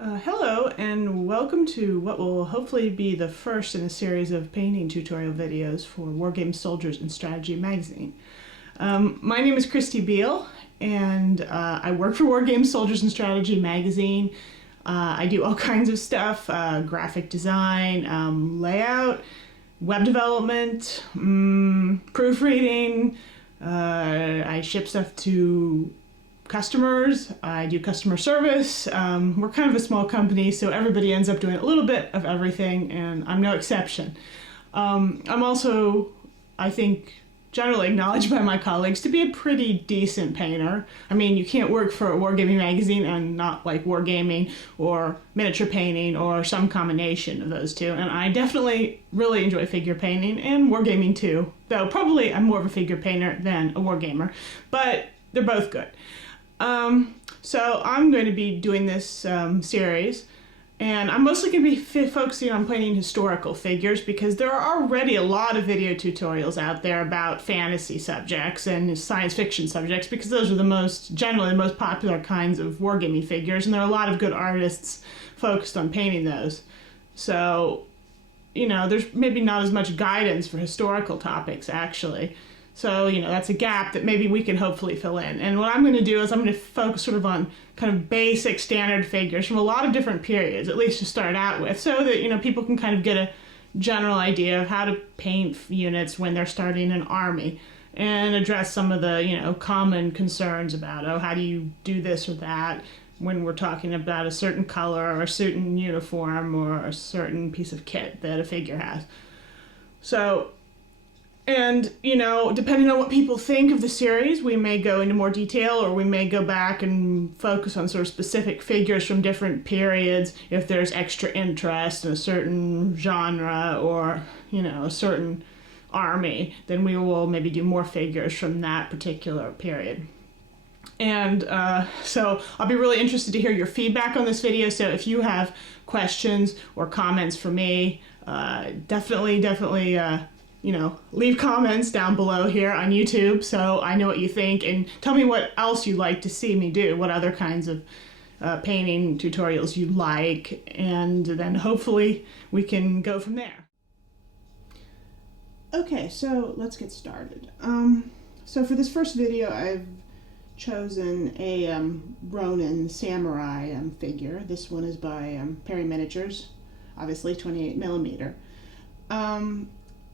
Hello and welcome to what will hopefully be the first in a series of painting tutorial videos for Wargames Soldiers and Strategy magazine. My name is Christy Beal and I work for Wargames Soldiers and Strategy magazine. I do all kinds of stuff, graphic design, layout, web development, proofreading. I ship stuff to customers, I do customer service. We're kind of a small company, so everybody ends up doing a little bit of everything, and I'm no exception. I'm also, I think, generally acknowledged by my colleagues to be a pretty decent painter. I mean, you can't work for a wargaming magazine and not like wargaming or miniature painting or some combination of those two. And I definitely really enjoy figure painting and wargaming too, though probably I'm more of a figure painter than a wargamer, but they're both good. So I'm going to be doing this series, and I'm mostly going to be focusing on painting historical figures because there are already a lot of video tutorials out there about fantasy subjects and science fiction subjects, because those are generally the most popular kinds of wargaming figures, and there are a lot of good artists focused on painting those. So, you know, there's maybe not as much guidance for historical topics, actually. So, you know, that's a gap that maybe we can hopefully fill in. And what I'm going to do is I'm going to focus sort of on kind of basic standard figures from a lot of different periods, at least to start out with, so that, you know, people can kind of get a general idea of how to paint units when they're starting an army, and address some of the, you know, common concerns about, oh, how do you do this or that when we're talking about a certain color or a certain uniform or a certain piece of kit that a figure has. So, and, you know, depending on what people think of the series, we may go into more detail, or we may go back and focus on sort of specific figures from different periods if there's extra interest in a certain genre or, you know, a certain army. Then we will maybe do more figures from that particular period. And so I'll be really interested to hear your feedback on this video. So if you have questions or comments for me, definitely, you know, leave comments down below here on YouTube so I know what you think, and tell me what else you'd like to see me do, what other kinds of painting tutorials you like, and then hopefully we can go from there. Okay, so let's get started. So for this first video, I've chosen a Ronin samurai figure. This one is by Perry Miniatures, obviously 28mm.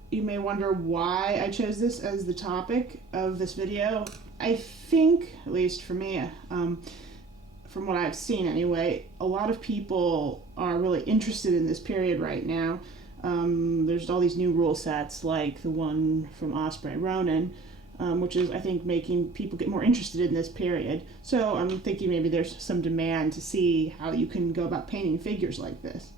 You may wonder why I chose this as the topic of this video. I think, at least for me, from what I've seen anyway, a lot of people are really interested in this period right now. There's all these new rule sets like the one from Osprey Ronin, which is, I think, making people get more interested in this period. So I'm thinking maybe there's some demand to see how you can go about painting figures like this.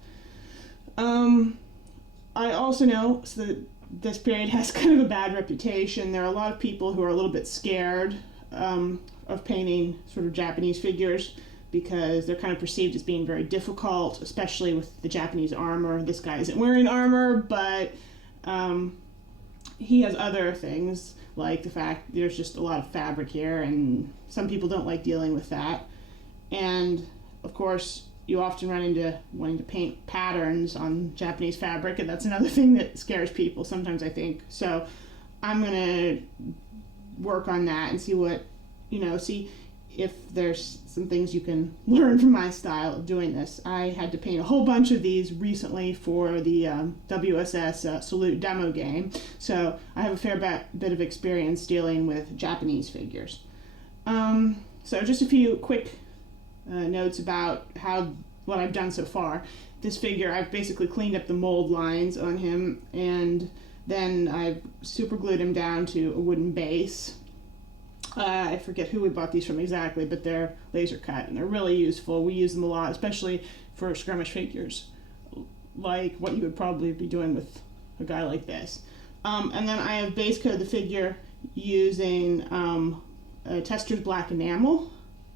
I also know that this period has kind of a bad reputation. There are a lot of people who are a little bit scared of painting sort of Japanese figures because they're kind of perceived as being very difficult, especially with the Japanese armor. This guy isn't wearing armor, but he has other things, like the fact there's just a lot of fabric here, and some people don't like dealing with that. And, of course, you often run into wanting to paint patterns on Japanese fabric, and that's another thing that scares people sometimes, I think. So I'm going to work on that and see what, you know, see if there's some things you can learn from my style of doing this. I had to paint a whole bunch of these recently for the WSS Salute demo game, so I have a fair bit of experience dealing with Japanese figures. So just a few quick notes about what I've done so far. This figure, I've basically cleaned up the mold lines on him, and then I've super glued him down to a wooden base. I forget who we bought these from exactly, but they're laser cut and they're really useful. We use them a lot, especially for skirmish figures, like what you would probably be doing with a guy like this. And then I have base coated the figure using Tester's black enamel.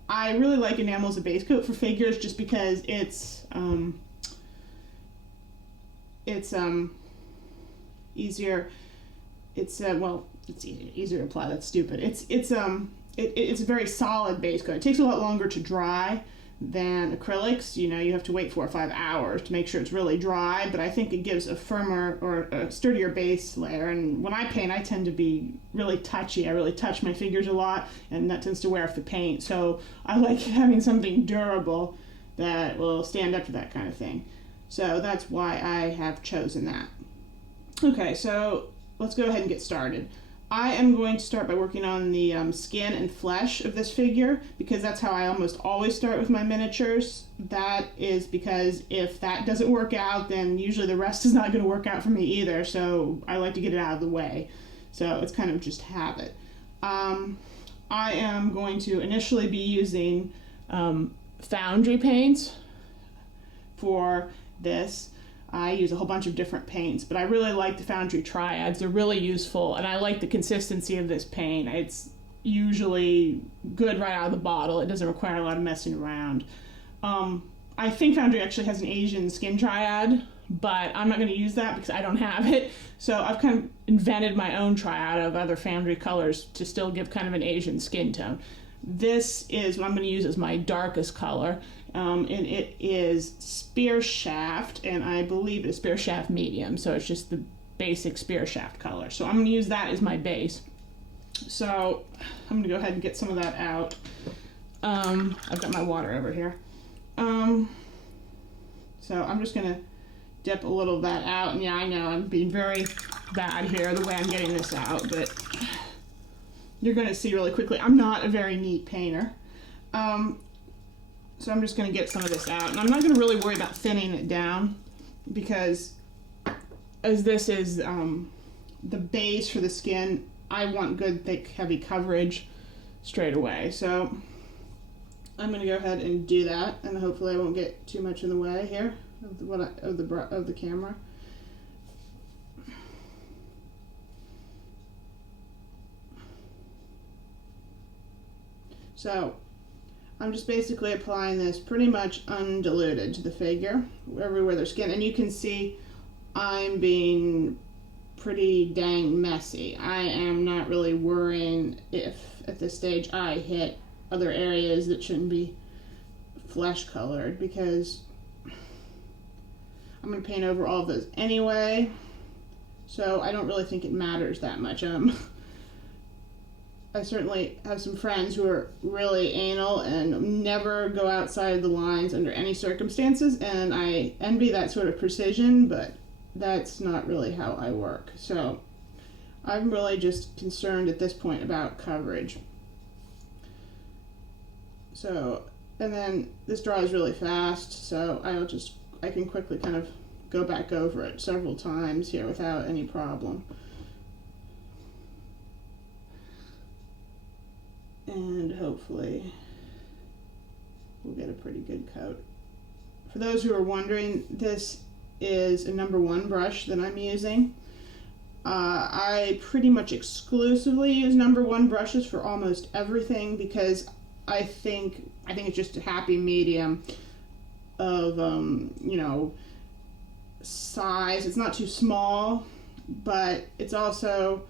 I really like enamel as a base coat for figures just because it's easier. It's easier to apply. That's stupid. It's a very solid base coat. It takes a lot longer to dry than acrylics. You know, you have to wait 4 or 5 hours to make sure it's really dry, but I think it gives a firmer or a sturdier base layer. And when I paint, I tend to be really touchy. I really touch my fingers a lot, and that tends to wear off the paint. So I like having something durable that will stand up to that kind of thing. So that's why I have chosen that. Okay, so let's go ahead and get started. I am going to start by working on the skin and flesh of this figure, because that's how I almost always start with my miniatures. That is because if that doesn't work out, then usually the rest is not going to work out for me either, so I like to get it out of the way. So it's kind of just habit. I am going to initially be using foundry paints for this. I use a whole bunch of different paints, but I really like the foundry triads. They're really useful, and I like the consistency of this paint. It's usually good right out of the bottle. It doesn't require a lot of messing around. I think foundry actually has an Asian skin triad, but I'm not going to use that because I don't have it. So I've kind of invented my own triad of other foundry colors to still give kind of an Asian skin tone. This is what I'm going to use as my darkest color. And it is Spear Shaft, and I believe it's Spear Shaft Medium, so it's just the basic Spear Shaft color. So I'm going to use that as my base. So I'm going to go ahead and get some of that out. I've got my water over here. So I'm just going to dip a little of that out, and yeah, I know I'm being very bad here the way I'm getting this out, but you're going to see really quickly I'm not a very neat painter. So I'm just going to get some of this out. And I'm not going to really worry about thinning it down, because as this is the base for the skin, I want good, thick, heavy coverage straight away. So I'm going to go ahead and do that, and hopefully I won't get too much in the way here of the camera. So I'm just basically applying this pretty much undiluted to the figure, everywhere there's skin. And you can see I'm being pretty dang messy. I am not really worrying if at this stage I hit other areas that shouldn't be flesh colored, because I'm going to paint over all of those anyway. So I don't really think it matters that much. I certainly have some friends who are really anal and never go outside the lines under any circumstances, and I envy that sort of precision, but that's not really how I work. So I'm really just concerned at this point about coverage. So, and then this dries really fast, so I can quickly kind of go back over it several times here without any problem. And hopefully we'll get a pretty good coat. For those who are wondering, this is a number 1 brush that I'm using. I pretty much exclusively use number 1 brushes for almost everything, because I think it's just a happy medium of you know, size. It's not too small, but it's also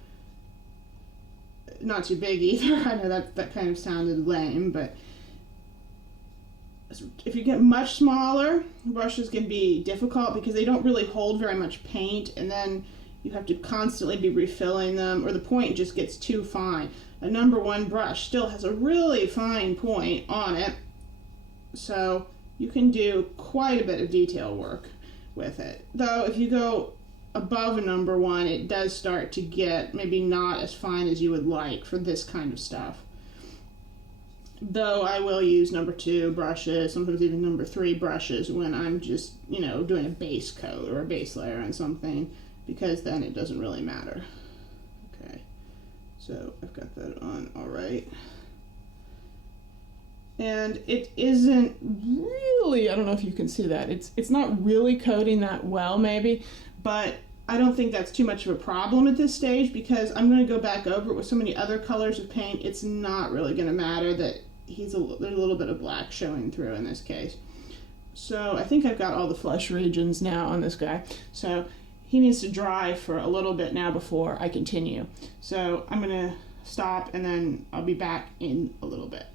not too big either. I know that kind of sounded lame, but if you get much smaller, brushes can be difficult because they don't really hold very much paint, and then you have to constantly be refilling them, or the point just gets too fine. A number 1 brush still has a really fine point on it, so you can do quite a bit of detail work with it. Though if you go above a number 1, it does start to get maybe not as fine as you would like for this kind of stuff. Though I will use number 2 brushes, sometimes even number 3 brushes when I'm just, you know, doing a base coat or a base layer on something, because then it doesn't really matter. Okay, so I've got that on all right. And it isn't really, I don't know if you can see that, it's not really coating that well maybe, but I don't think that's too much of a problem at this stage, because I'm going to go back over it with so many other colors of paint. It's not really going to matter that there's a little bit of black showing through in this case. So I think I've got all the flesh regions now on this guy. So he needs to dry for a little bit now before I continue. So I'm going to stop, and then I'll be back in a little bit.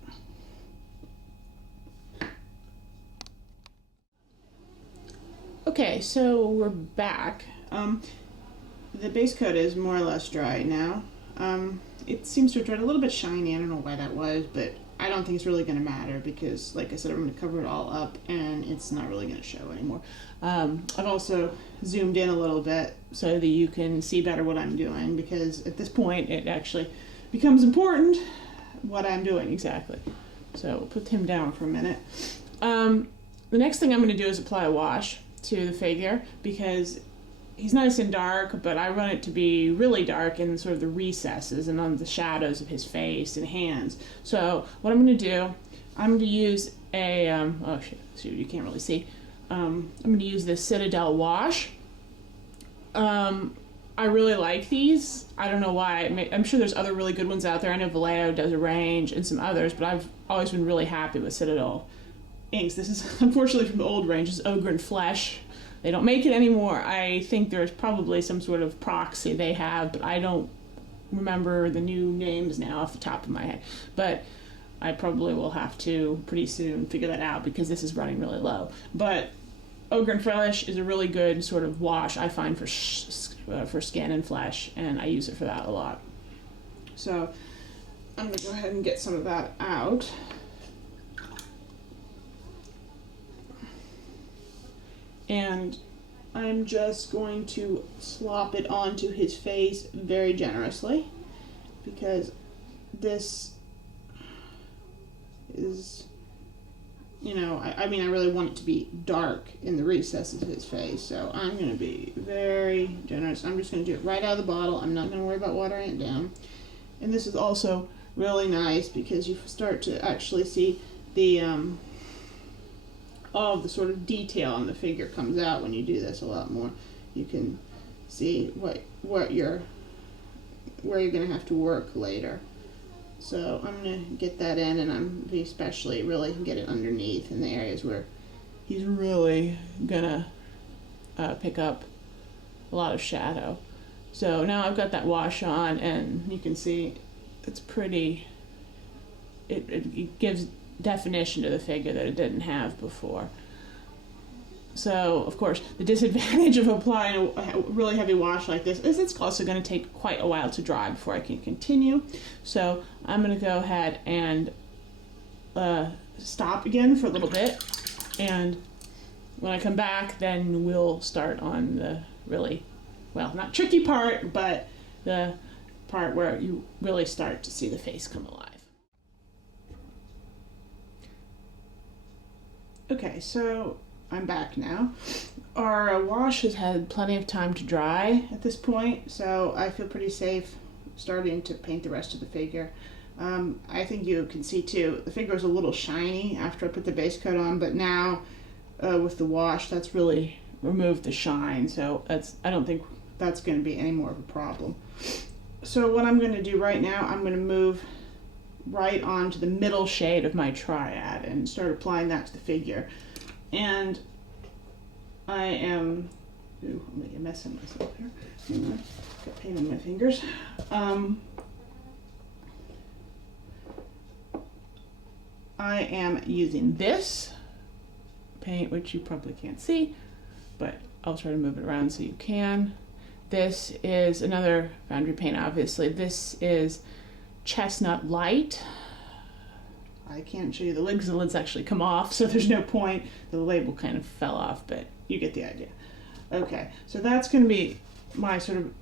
Okay, so we're back. The base coat is more or less dry now. It seems to have dried a little bit shiny. I don't know why that was, but I don't think it's really going to matter because, like I said, I'm going to cover it all up and it's not really going to show anymore. I've also zoomed in a little bit so that you can see better what I'm doing, because at this point it actually becomes important what I'm doing exactly. So we'll put him down for a minute. The next thing I'm going to do is apply a wash to the figure, because he's nice and dark, but I want it to be really dark in sort of the recesses and on the shadows of his face and hands. So what I'm going to do, I'm going to use a, oh shoot, you can't really see. I'm going to use this Citadel wash. I really like these. I don't know why. I'm sure there's other really good ones out there. I know Vallejo does a range and some others, but I've always been really happy with Citadel inks. This is unfortunately from the old range. This is Ogre and Flesh. They don't make it anymore. I think there's probably some sort of proxy they have, but I don't remember the new names now off the top of my head. But I probably will have to pretty soon figure that out, because this is running really low. But Ogre and Flesh is a really good sort of wash, I find, for skin and flesh, and I use it for that a lot. So I'm going to go ahead and get some of that out. And I'm just going to slop it onto his face very generously, because this is, you know, I mean, I really want it to be dark in the recesses of his face, so I'm going to be very generous. I'm just going to do it right out of the bottle. I'm not going to worry about watering it down. And this is also really nice because you start to actually see the all of the sort of detail on the figure comes out when you do this a lot more. You can see where you're going to have to work later. So I'm going to get that in, and I'm especially really get it underneath in the areas where he's really going to pick up a lot of shadow. So now I've got that wash on, and you can see it's pretty, it gives definition to the figure that it didn't have before. So, of course, the disadvantage of applying a really heavy wash like this is it's also going to take quite a while to dry before I can continue. So I'm going to go ahead and stop again for a little bit, and when I come back, then we'll start on the really, well, not tricky part, but the part where you really start to see the face come alive. Okay, so I'm back now. Our wash has had plenty of time to dry at this point, so I feel pretty safe starting to paint the rest of the figure. I think you can see too, the figure is a little shiny after I put the base coat on, but now with the wash, that's really removed the shine, so I don't think that's going to be any more of a problem. So what I'm going to do right now, I'm going to move right onto the middle shade of my triad and start applying that to the figure. And I am, I'm making a mess of myself here. Hang on, got paint on my fingers. I am using this paint, which you probably can't see, but I'll try to move it around so you can. This is another Foundry paint, obviously. This is Chestnut Light. I can't show you the lid because the lid's actually come off, so there's no point. The label kind of fell off, but you get the idea. Okay, so that's going to be my sort of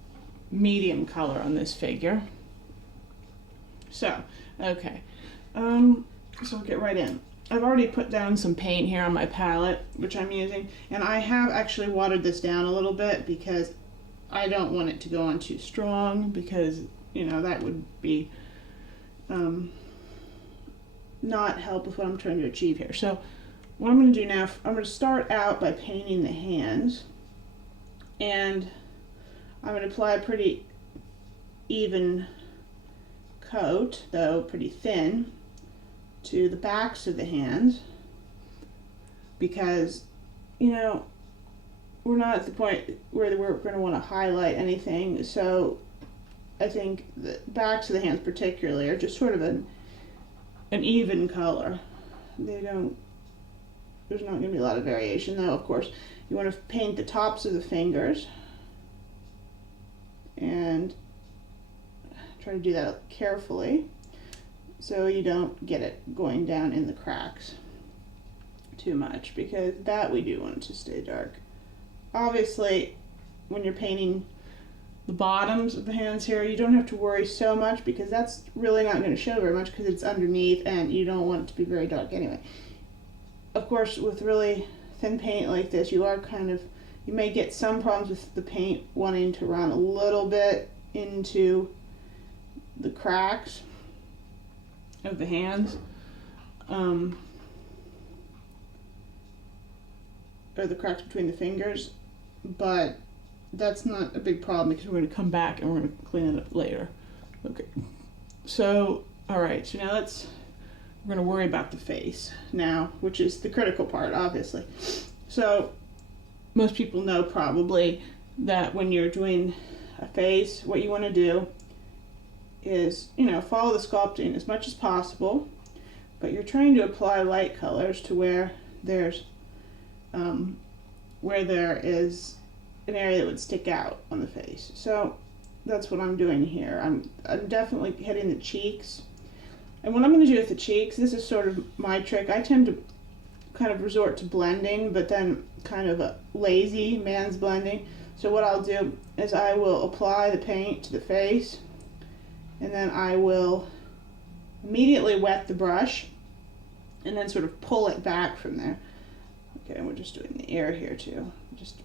medium color on this figure. So, okay, so I'll get right in. I've already put down some paint here on my palette, which I'm using, and I have actually watered this down a little bit because I don't want it to go on too strong, because, you know, that would be not help with what I'm trying to achieve here. So what I'm going to do now, I'm going to start out by painting the hands, and I'm going to apply a pretty even coat, though pretty thin, to the backs of the hands, because, you know, we're not at the point where we're going to want to highlight anything, so I think the backs of the hands particularly are just sort of an even color. There's not going to be a lot of variation, though, of course. You want to paint the tops of the fingers and try to do that carefully so you don't get it going down in the cracks too much, because that we do want it to stay dark. Obviously, when you're painting the bottoms of the hands here, you don't have to worry so much, because that's really not going to show very much because it's underneath and you don't want it to be very dark anyway. Of course, with really thin paint like this, you may get some problems with the paint wanting to run a little bit into the cracks of the hands, or the cracks between the fingers, but that's not a big problem because we're going to come back and we're going to clean it up later. Okay, so alright, so now we're going to worry about the face now, which is the critical part, obviously. So most people know probably that when you're doing a face, what you want to do is, follow the sculpting as much as possible, but you're trying to apply light colors to where there is an area that would stick out on the face. So that's what I'm doing here. I'm definitely hitting the cheeks. And what I'm going to do with the cheeks, this is sort of my trick. I tend to kind of resort to blending, but then kind of a lazy man's blending. So what I'll do is I will apply the paint to the face, and then I will immediately wet the brush and then sort of pull it back from there. Okay, and we're just doing the ear here too.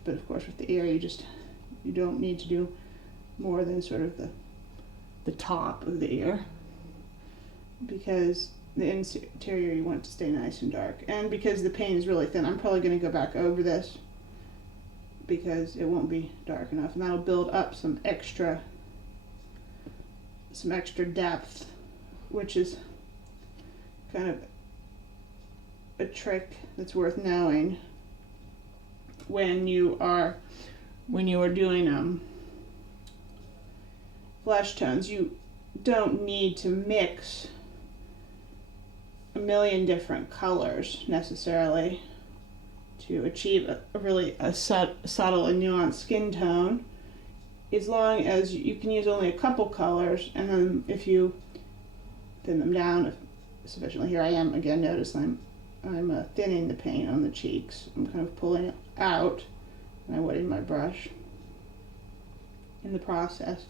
But of course with the ear you don't need to do more than sort of the top of the ear, because the interior you want it to stay nice and dark. And because the paint is really thin, I'm probably going to go back over this because it won't be dark enough, and that'll build up some extra depth, which is kind of a trick that's worth knowing when you are doing flesh tones. You don't need to mix a million different colors necessarily to achieve a really subtle and nuanced skin tone, as long as you can use only a couple colors, and then if you thin them down sufficiently. Here I am again, notice I'm thinning the paint on the cheeks. I'm kind of pulling it out, and I'm wetting my brush in the process.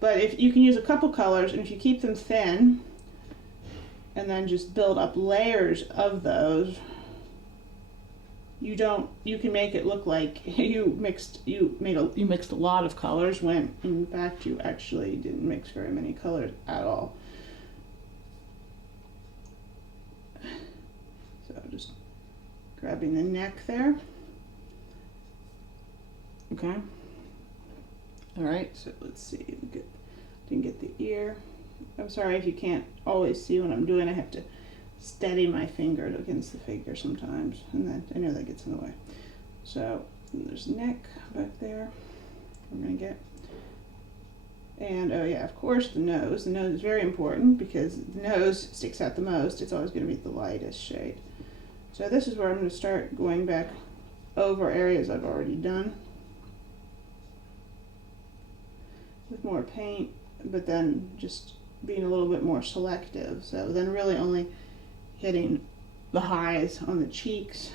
But if you can use a couple colors, and if you keep them thin and then just build up layers of those, you can make it look like you mixed a lot of colors, when in fact you actually didn't mix very many colors at all. So just grabbing the neck there. Okay. All right, so let's see. Didn't get the ear. I'm sorry if you can't always see what I'm doing. I have to steady my finger against the figure sometimes, and then I know that gets in the way. So there's neck back there. We're gonna get, and oh yeah, of course the nose. The nose is very important because the nose sticks out the most. It's always going to be the lightest shade. So this is where I'm going to start going back over areas I've already done with more paint, but then just being a little bit more selective. So then really only hitting the highs on the cheeks.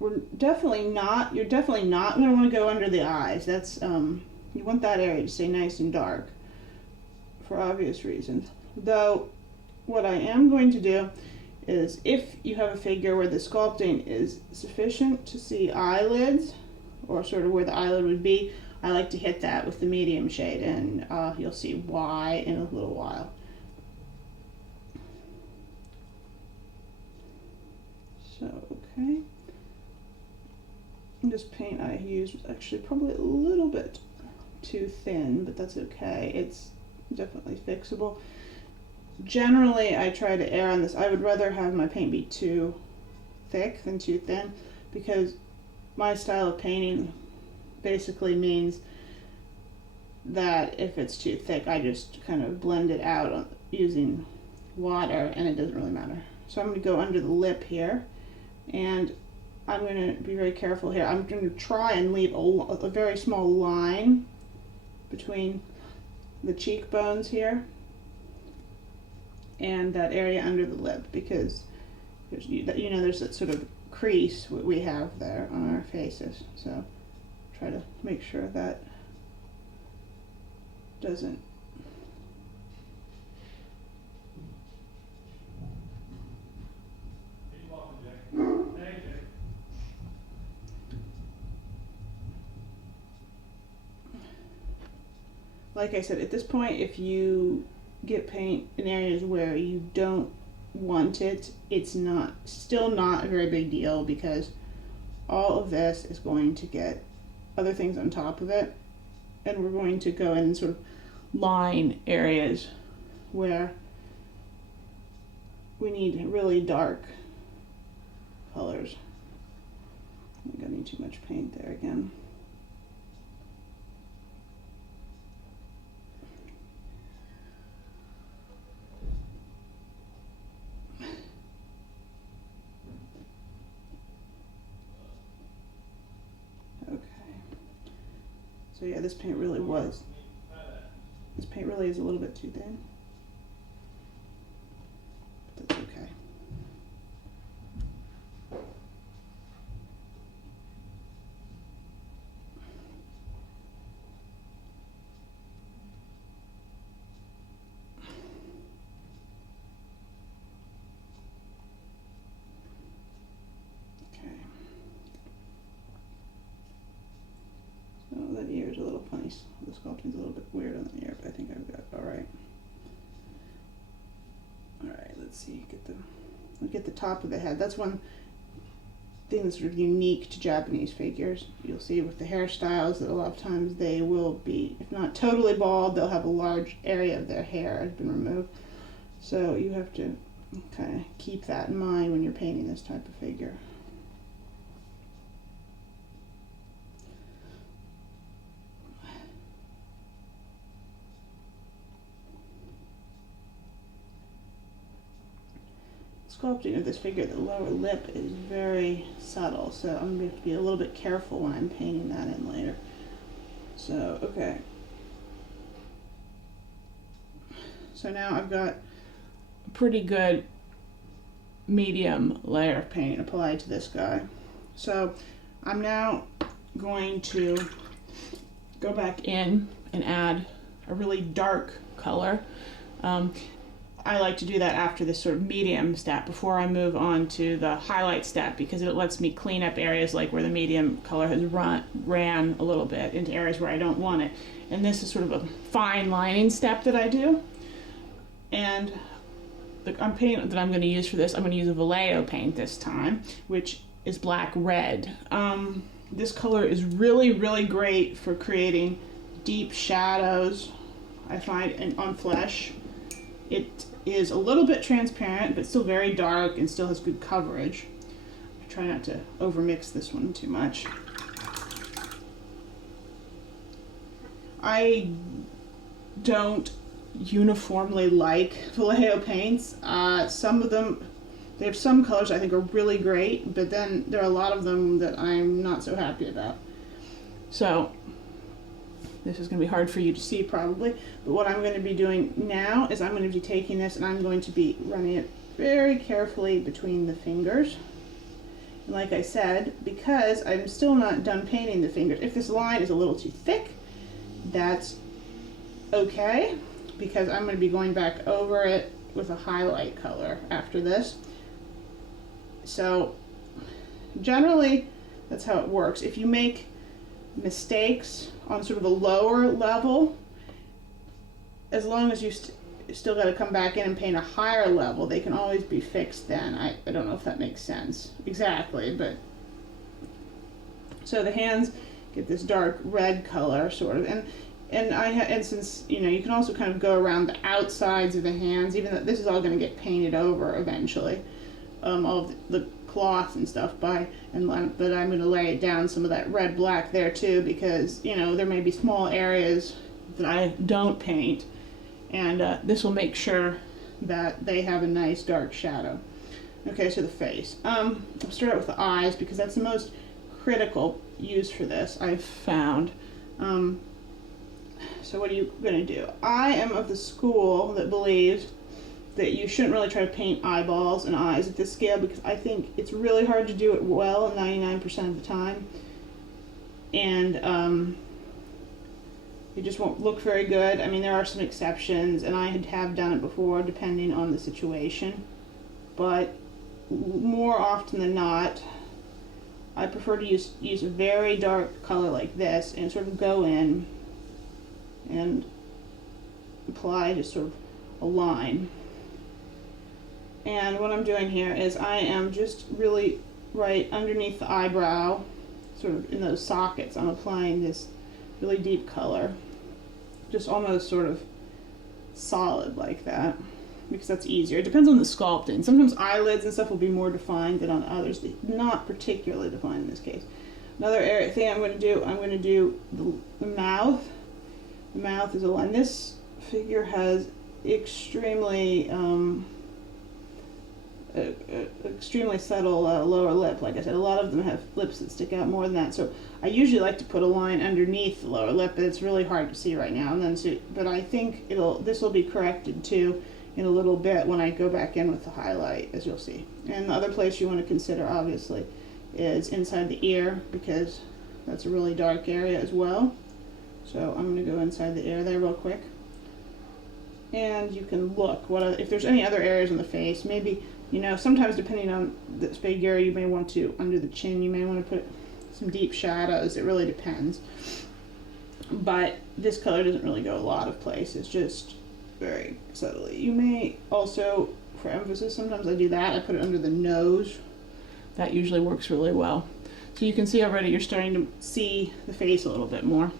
You're definitely not going to want to go under the eyes. That's you want that area to stay nice and dark for obvious reasons. Though what I am going to do is, if you have a figure where the sculpting is sufficient to see eyelids, or sort of where the eyelid would be, I like to hit that with the medium shade, and you'll see why in a little while. So, okay. And this paint I used was actually probably a little bit too thin, but that's okay. It's definitely fixable. Generally, I try to err on this. I would rather have my paint be too thick than too thin, because my style of painting basically means that if it's too thick, I just kind of blend it out using water, and it doesn't really matter. So I'm going to go under the lip here, and I'm going to be very careful here. I'm going to try and leave a very small line between the cheekbones here and that area under the lip, because there's, there's that sort of crease we have there on our faces. So try to make sure that doesn't like I said, at this point, if you get paint in areas where you don't want it, it's still not a very big deal, because all of this is going to get other things on top of it, and we're going to go in and sort of line areas where we need really dark colors. I think I need too much paint there again. So yeah, this paint really is a little bit too thin, but that's okay. That ear is a little funny. The sculpting's a little bit weird on the ear, but I think I've got it all right. All right, let's see. Get the top of the head. That's one thing that's sort of unique to Japanese figures. You'll see with the hairstyles that a lot of times they will be, if not totally bald, they'll have a large area of their hair has been removed. So you have to kind of keep that in mind when you're painting this type of figure. Sculpting of this figure, the lower lip is very subtle, so I'm going to have to be a little bit careful when I'm painting that in later. So, okay. So now I've got a pretty good medium layer of paint applied to this guy. So I'm now going to go back in and add a really dark color. I like to do that after this sort of medium step before I move on to the highlight step, because it lets me clean up areas like where the medium color has ran a little bit into areas where I don't want it. And this is sort of a fine lining step that I do. And the paint that I'm going to use for this, I'm going to use a Vallejo paint this time, which is black red. This color is really, really great for creating deep shadows, I find, on flesh. It is a little bit transparent, but still very dark and still has good coverage. I try not to overmix this one too much. I don't uniformly like Vallejo paints. Some of them, they have some colors I think are really great, but then there are a lot of them that I'm not so happy about. So this is going to be hard for you to see probably, but what I'm going to be doing now is I'm going to be taking this and I'm going to be running it very carefully between the fingers. And like I said, because I'm still not done painting the fingers, if this line is a little too thick, that's okay, because I'm going to be going back over it with a highlight color after this. So generally that's how it works. If you make mistakes on sort of a lower level, as long as you still got to come back in and paint a higher level, they can always be fixed then. I don't know if that makes sense exactly, but so the hands get this dark red color sort of, and since you can also kind of go around the outsides of the hands, even though this is all going to get painted over eventually, all of the cloth and stuff but I'm going to lay down some of that red black there too, because there may be small areas that I don't paint, and this will make sure that they have a nice dark shadow. Okay, so the face. I'll start out with the eyes because that's the most critical use for this, I've found. So what are you going to do? I am of the school that believes that you shouldn't really try to paint eyeballs and eyes at this scale because I think it's really hard to do it well 99% of the time. And it just won't look very good. I mean, there are some exceptions, and I have done it before depending on the situation. But more often than not, I prefer to use a very dark color like this and sort of go in and apply just sort of a line. And what I'm doing here is I am just really right underneath the eyebrow, sort of in those sockets, I'm applying this really deep color, just almost sort of solid like that, because that's easier. It depends on the sculpting. Sometimes eyelids and stuff will be more defined than on others. Not particularly defined in this case. Another thing I'm going to do the mouth. The mouth is a line. This figure has extremely extremely subtle lower lip. Like I said, a lot of them have lips that stick out more than that. So I usually like to put a line underneath the lower lip, but it's really hard to see right now. And then, but I think this will be corrected too in a little bit when I go back in with the highlight, as you'll see. And the other place you want to consider, obviously, is inside the ear, because that's a really dark area as well. So I'm going to go inside the ear there real quick. And you can look if there's any other areas in the face. Maybe, you know, sometimes depending on this figure, you may want to, under the chin, you may want to put some deep shadows. It really depends. But this color doesn't really go a lot of places, just very subtly. You may also, for emphasis, sometimes I do that. I put it under the nose. That usually works really well. So you can see already you're starting to see the face a little bit more.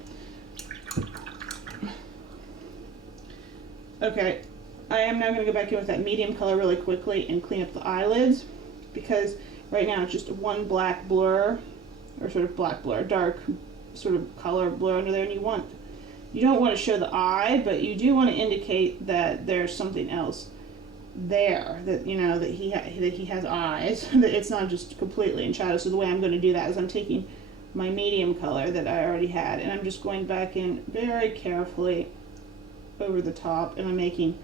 Okay, I am now going to go back in with that medium color really quickly and clean up the eyelids, because right now it's just one black blur, or sort of black blur, dark sort of color blur under there, and you don't want to show the eye, but you do want to indicate that there's something else there, that, you know, that he has eyes, that it's not just completely in shadow. So the way I'm going to do that is I'm taking my medium color that I already had, and I'm just going back in very carefully over the top, and I'm making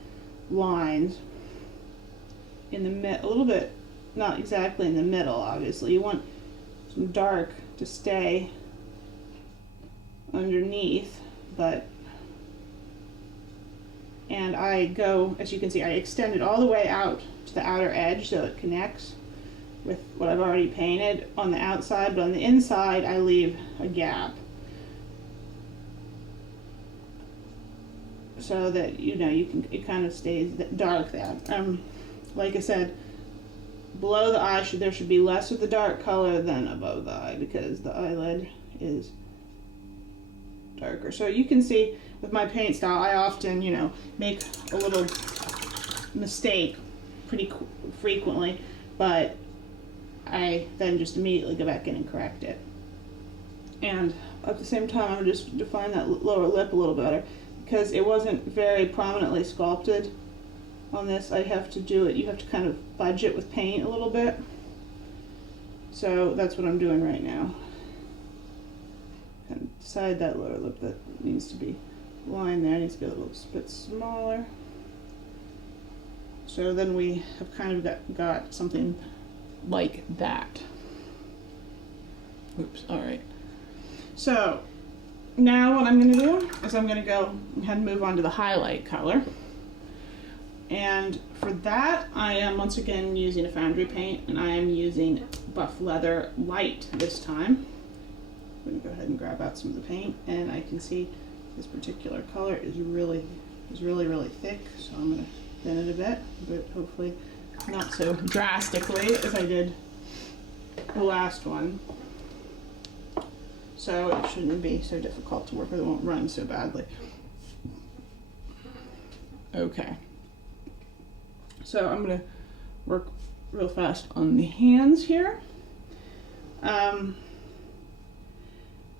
lines in the mid, a little bit, not exactly in the middle, obviously. You want some dark to stay underneath, and I go, as you can see, I extend it all the way out to the outer edge so it connects with what I've already painted on the outside, but on the inside I leave a gap, so that, you know, it kind of stays dark there. Like I said, below the eye there should be less of the dark color than above the eye, because the eyelid is darker. So you can see with my paint style, I often, you know, make a little mistake pretty frequently, but I then just immediately go back in and correct it. And at the same time, I'm just define that lower lip a little better, because it wasn't very prominently sculpted on this. I have to do it, you have to kind of fudge it with paint a little bit. So that's what I'm doing right now. Kind of decide that lower lip that needs to be lined there, needs to be a little bit smaller. So then we have kind of got something like that. Oops, alright. So now what I'm going to do is I'm going to go ahead and move on to the highlight color. And for that, I am once again using a foundry paint, and I am using Buff Leather Light this time. I'm going to go ahead and grab out some of the paint, and I can see this particular color is really thick, so I'm going to thin it a bit, but hopefully not so drastically as I did the last one. So it shouldn't be so difficult to work with, it won't run so badly. Okay. So I'm going to work real fast on the hands here.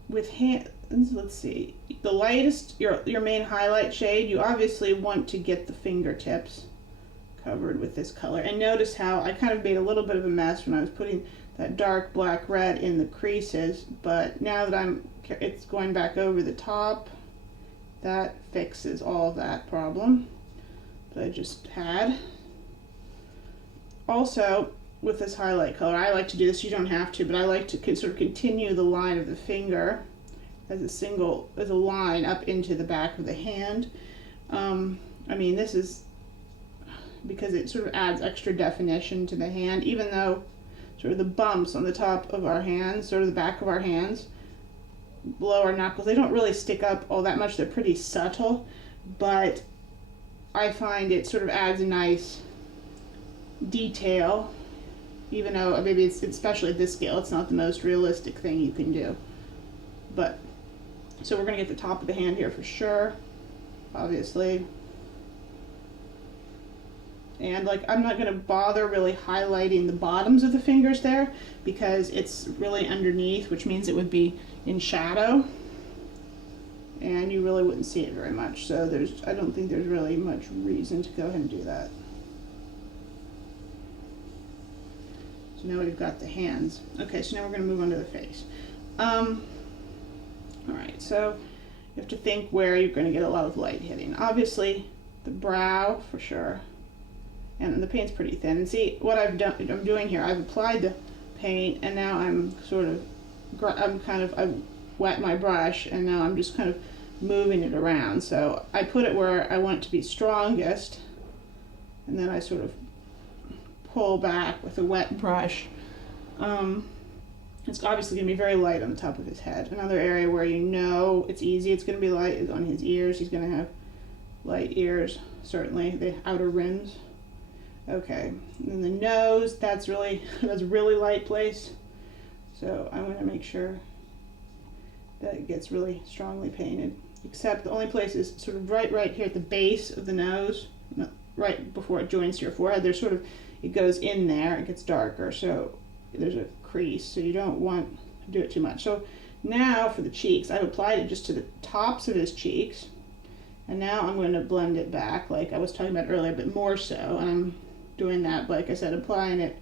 With hands, let's see, the lightest, your main highlight shade, you obviously want to get the fingertips covered with this color. And notice how I kind of made a little bit of a mess when I was putting that dark black red in the creases, but now that it's going back over the top, that fixes all of that problem that I just had. Also, with this highlight color, I like to do this, you don't have to, but I like to sort of continue the line of the finger as a line up into the back of the hand. I mean, this is because it sort of adds extra definition to the hand, even though sort of the bumps on the top of our hands, sort of the back of our hands, below our knuckles, they don't really stick up all that much. They're pretty subtle, but I find it sort of adds a nice detail, even though maybe it's, especially at this scale, it's not the most realistic thing you can do. But, so we're going to get the top of the hand here for sure, obviously. And like, I'm not going to bother really highlighting the bottoms of the fingers there because it's really underneath, which means it would be in shadow and you really wouldn't see it very much. So I don't think there's really much reason to go ahead and do that. So now we've got the hands. Okay, so now we're going to move on to the face. All right, so you have to think where you're going to get a lot of light hitting. Obviously, the brow for sure. And the paint's pretty thin. And see what I'm doing here. I've applied the paint, and now I'm I've wet my brush, and now I'm just kind of moving it around. So I put it where I want it to be strongest, and then I sort of pull back with a wet brush. It's obviously going to be very light on the top of his head. Another area where you know it's easy, it's going to be light, is on his ears. He's going to have light ears, certainly, the outer rims. Okay, and then the nose, that's a really light place. So I'm going to make sure that it gets really strongly painted. Except the only place is sort of right here at the base of the nose, right before it joins to your forehead. There's sort of, it goes in there, it gets darker, so there's a crease, so you don't want to do it too much. So now for the cheeks, I've applied it just to the tops of his cheeks, and now I'm going to blend it back like I was talking about earlier, but more so. And I'm doing that, like I said, applying it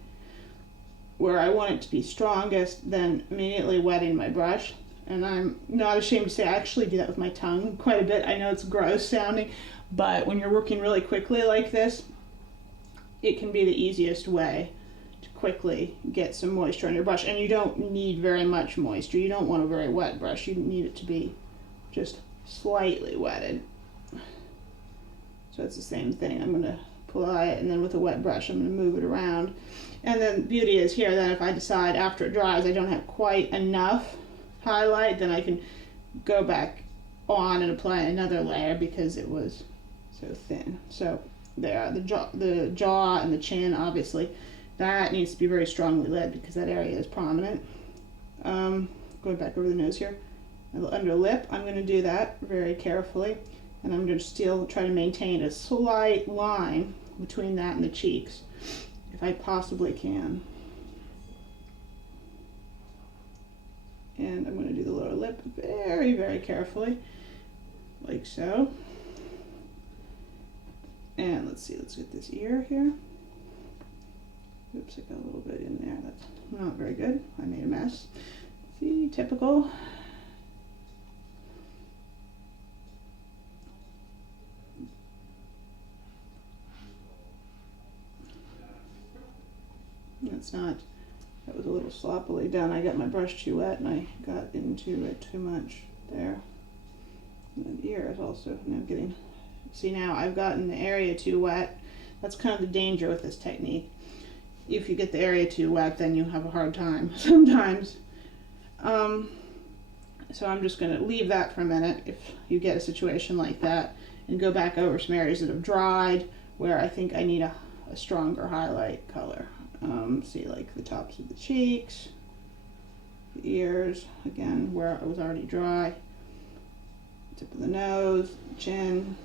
where I want it to be strongest, then immediately wetting my brush. And I'm not ashamed to say I actually do that with my tongue quite a bit. I know it's gross sounding, but when you're working really quickly like this, it can be the easiest way to quickly get some moisture on your brush. And you don't need very much moisture. You don't want a very wet brush. You need it to be just slightly wetted. So it's the same thing. I'm going to apply it, and then with a wet brush I'm going to move it around. And then the beauty is here, then if I decide after it dries I don't have quite enough highlight, then I can go back on and apply another layer because it was so thin. So there, the jaw and the chin, obviously that needs to be very strongly lit because that area is prominent. Going back over the nose here, and the under lip, I'm going to do that very carefully, and I'm going to still try to maintain a slight line between that and the cheeks if I possibly can. And I'm going to do the lower lip very, very carefully, like so. And let's see, let's get this ear here. Oops, I got a little bit in there. That's not very good. I made a mess. See, typical. That was a little sloppily done. I got my brush too wet and I got into it too much there. And the ear is also now getting, see, now I've gotten the area too wet. That's kind of the danger with this technique. If you get the area too wet, then you have a hard time sometimes. So I'm just going to leave that for a minute if you get a situation like that, and go back over some areas that have dried where I think I need a stronger highlight color. See, like the tops of the cheeks, the ears, again, where it was already dry, tip of the nose, chin,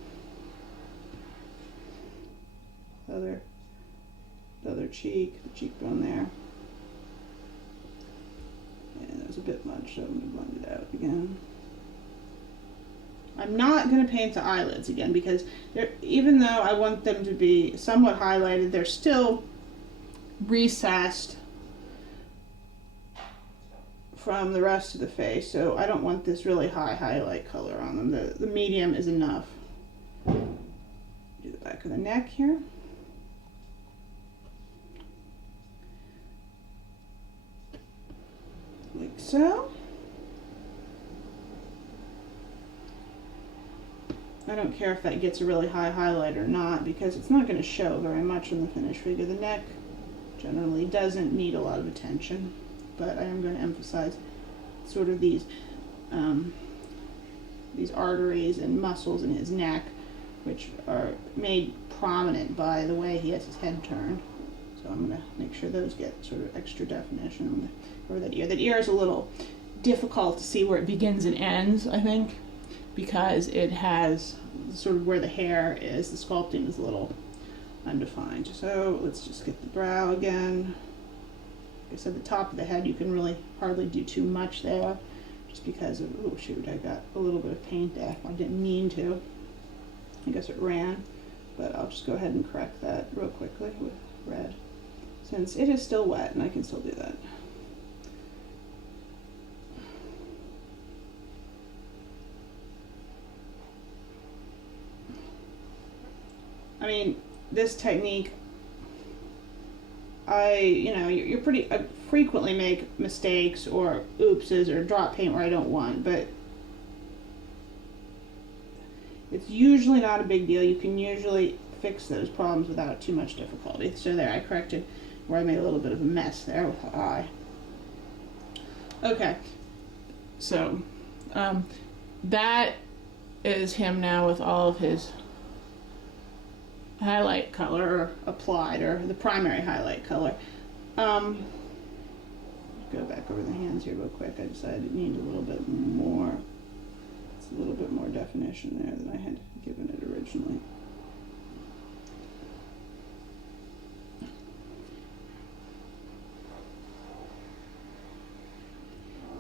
the other cheek, the cheekbone there. And that was a bit much, so I'm going to blend it out again. I'm not going to paint the eyelids again because even though I want them to be somewhat highlighted, they're still recessed from the rest of the face, so I don't want this really high highlight color on them. The medium is enough. Do the back of the neck here. Like so. I don't care if that gets a really high highlight or not because it's not going to show very much in the finished figure. The neck generally doesn't need a lot of attention, but I am going to emphasize sort of these arteries and muscles in his neck, which are made prominent by the way he has his head turned. So I'm going to make sure those get sort of extra definition over that ear. That ear is a little difficult to see where it begins and ends, I think, because it has sort of where the hair is, the sculpting is a little undefined. So let's just get the brow again. Like I said, the top of the head, you can really hardly do too much there just because of, oh shoot, I got a little bit of paint there. I didn't mean to. I guess it ran, but I'll just go ahead and correct that real quickly with red since it is still wet and I can still do that. I mean, this technique, you're pretty, I frequently make mistakes or oopses or drop paint where I don't want, but it's usually not a big deal. You can usually fix those problems without too much difficulty. So there, I corrected where I made a little bit of a mess there with the eye. Okay, so that is him now with all of his highlight color applied, or the primary highlight color. Go back over the hands here real quick. I decided it needed a little bit more. It's a little bit more definition there than I had given it originally.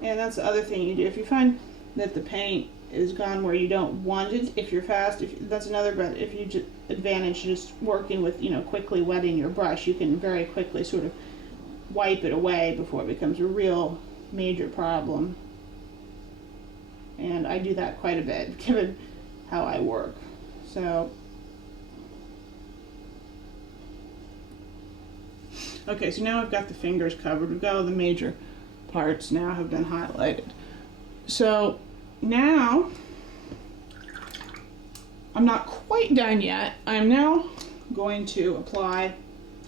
And that's the other thing you do. If you find that the paint is gone where you don't want it, if you're fast, that's another advantage just working with, quickly wetting your brush. You can very quickly sort of wipe it away before it becomes a real major problem. And I do that quite a bit, given how I work. So, okay, so now I've got the fingers covered. We've got all the major parts now have been highlighted. So now, I'm not quite done yet. I'm now going to apply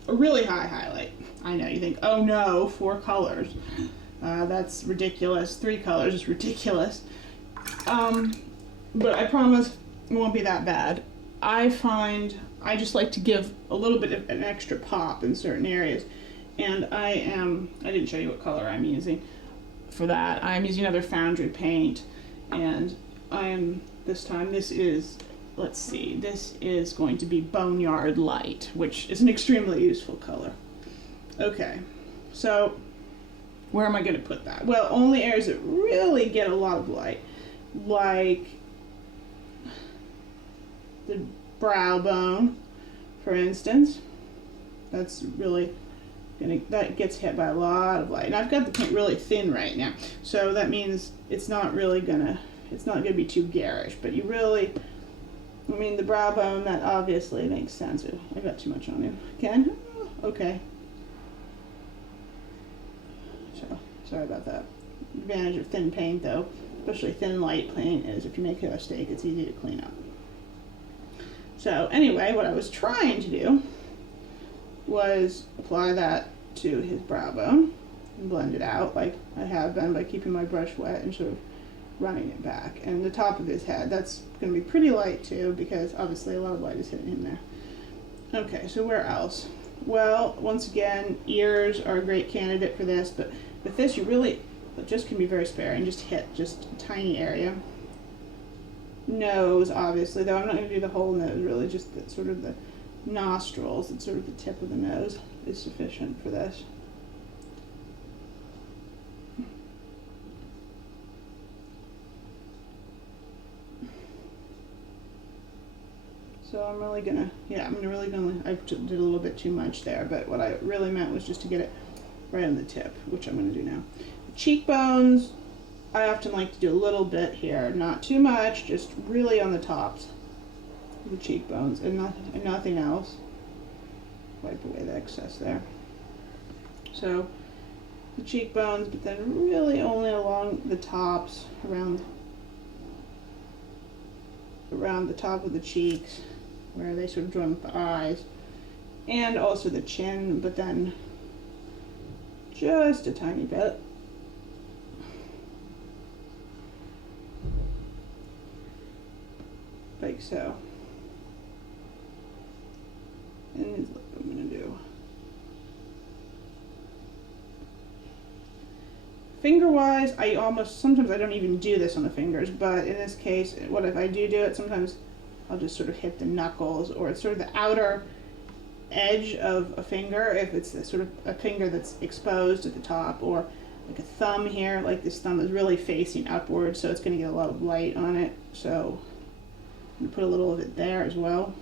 a really high highlight. I know, you think, oh no, 4 colors. That's ridiculous. 3 colors is ridiculous. But I promise it won't be that bad. I find I just like to give a little bit of an extra pop in certain areas. And I didn't show you what color I'm using for that. I'm using another foundry paint. And this is, let's see, this is going to be Boneyard Light, which is an extremely useful color. Okay, so where am I going to put that? Well, only areas that really get a lot of light, like the brow bone, for instance. That's really that gets hit by a lot of light. And I've got the paint really thin right now, so that means it's not gonna be too garish, but you really, I mean, the brow bone, that obviously makes sense. Ooh, I got too much on you. Ken? Okay. So, sorry about that. Advantage of thin paint, though, especially thin light paint, is if you make a mistake, it's easy to clean up. So anyway, what I was trying to do was apply that to his brow bone and blend it out like I have been by keeping my brush wet and sort of running it back. And the top of his head, that's going to be pretty light too, because obviously a lot of light is hitting him there. Okay, so where else? Well, once again, ears are a great candidate for this, but with this you really just can be very sparing. Just hit just a tiny area. Nose, obviously, though I'm not going to do the whole nose, really, just sort of the nostrils and sort of the tip of the nose is sufficient for this. I'm really gonna, I did a little bit too much there, but what I really meant was just to get it right on the tip, which I'm gonna do now. The cheekbones, I often like to do a little bit here, not too much, just really on the tops of the cheekbones and nothing else. Wipe away the excess there. So the cheekbones, but then really only along the tops, around the top of the cheeks, where they sort of join with the eyes, and also the chin, but then just a tiny bit. Like so. And his lip I'm going to do. Finger-wise, sometimes I don't even do this on the fingers, but in this case, what if I do it, sometimes I'll just sort of hit the knuckles, or it's sort of the outer edge of a finger, if it's sort of a finger that's exposed at the top, or like a thumb here, like this thumb is really facing upward, so it's going to get a lot of light on it, so I'm going to put a little of it there as well.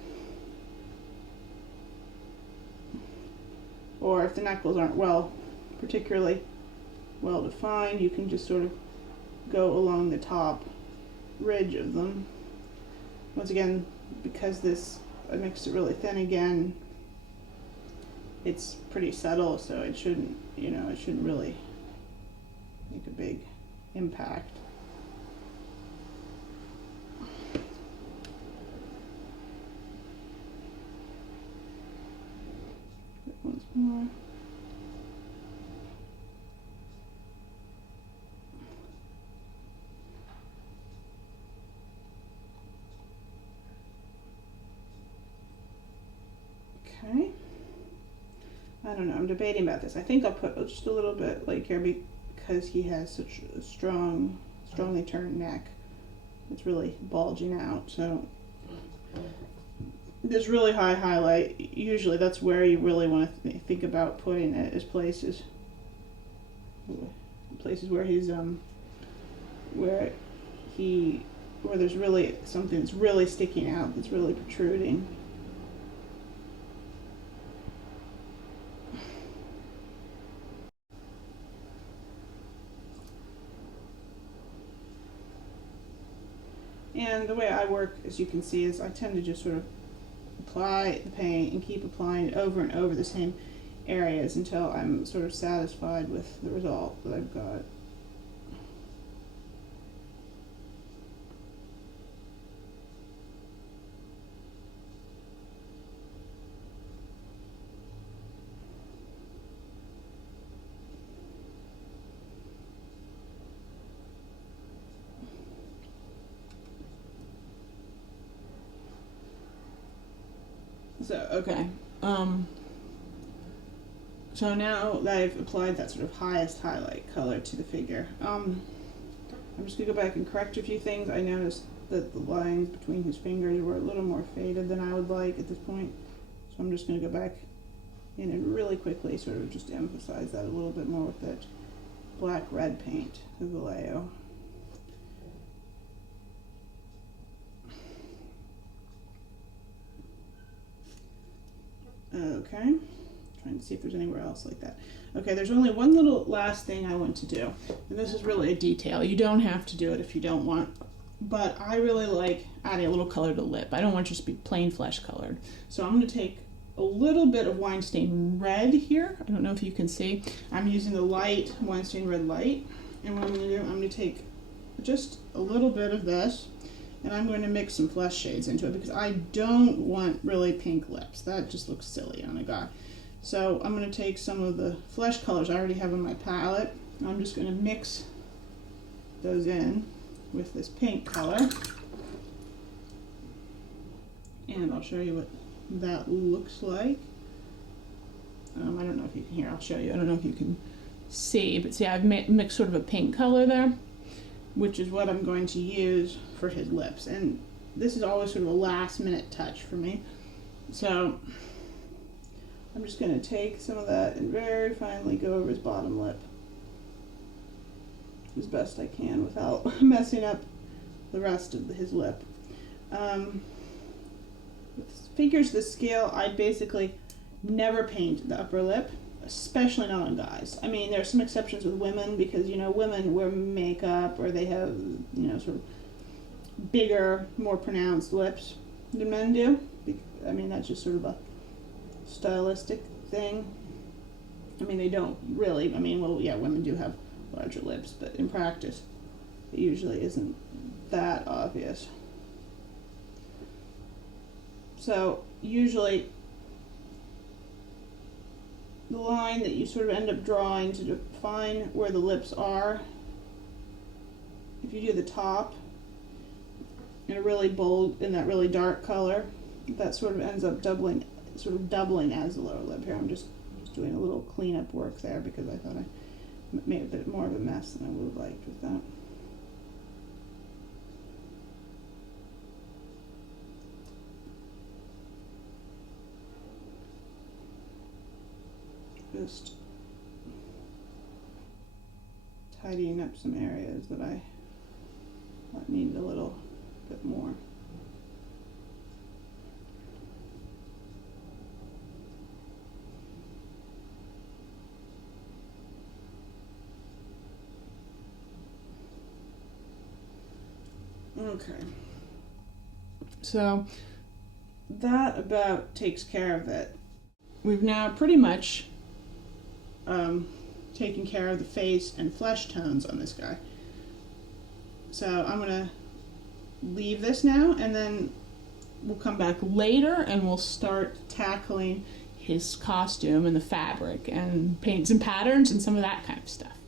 Or if the knuckles aren't particularly well defined, you can just sort of go along the top ridge of them. Once again, because I mixed it really thin again, it's pretty subtle, so it shouldn't really make a big impact. Once more. Okay. I don't know, I'm debating about this. I think I'll put just a little bit like here because he has such a strongly turned neck. It's really bulging out, so this really high highlight, usually that's where you really want to think about putting it, is places where he's where there's really something that's really sticking out, that's really protruding. And the way I work, as you can see, is I tend to just sort of apply the paint and keep applying it over and over the same areas until I'm sort of satisfied with the result that I've got. So, okay. So now that I've applied that sort of highest highlight color to the figure, I'm just going to go back and correct a few things. I noticed that the lines between his fingers were a little more faded than I would like at this point. So I'm just going to go back in and really quickly sort of just emphasize that a little bit more with that black-red paint, the Vallejo. Okay, trying to see if there's anywhere else like that. Okay, there's only one little last thing I want to do, and this is really a detail. You don't have to do it if you don't want, but I really like adding a little color to the lip. I don't want it to just be plain flesh colored. So I'm going to take a little bit of wine stain red here. I don't know if you can see. I'm using the light wine stain red light, and what I'm going to do, I'm going to take just a little bit of this, and I'm going to mix some flesh shades into it because I don't want really pink lips. That just looks silly on a guy. So I'm going to take some of the flesh colors I already have on my palette. I'm just going to mix those in with this pink color. And I'll show you what that looks like. I don't know if you can hear. I'll show you. I don't know if you can see, but see, I've mixed sort of a pink color there, which is what I'm going to use for his lips. And this is always sort of a last minute touch for me. So I'm just going to take some of that and very finely go over his bottom lip as best I can without messing up the rest of his lip. With figures this scale, I basically never paint the upper lip, especially not on guys. I mean, there are some exceptions with women because, you know, women wear makeup or they have, you know, sort of bigger, more pronounced lips than men do. I mean, that's just sort of a stylistic thing. I mean, they don't really, I mean, well, yeah, women do have larger lips, but in practice, it usually isn't that obvious. So, usually, the line that you sort of end up drawing to define where the lips are, if you do the top in a really bold, in that really dark color, that sort of ends up doubling as the lower lip here. I'm just doing a little cleanup work there because I thought I made a bit more of a mess than I would have liked with that. Just tidying up some areas that I needed a little bit more. Okay, so that about takes care of it. We've now pretty much taken care of the face and flesh tones on this guy. So I'm gonna leave this now and then we'll come back later and we'll start tackling his costume and the fabric and paint some patterns and some of that kind of stuff.